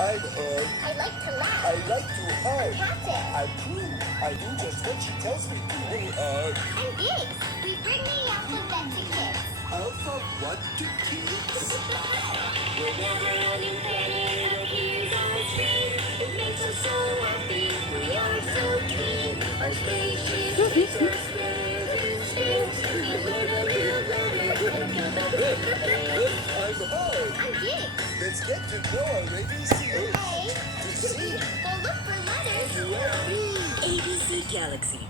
I'm Earl. I like to laugh. I like to hug. Captain. I'm Prue. I do just what she tells me to. I'm Biggs. We bring the alphabet to kids. Alpha what to kids? Whenever a new planet appears on screen, it makes us so happy. We are so keen. Our spaceship takes us where in space. We learn a little better. I'm Hard. I'm Biggs. Let's get to know our ABC. A To see. Go look for letters. U-L-B. ABC Galaxy.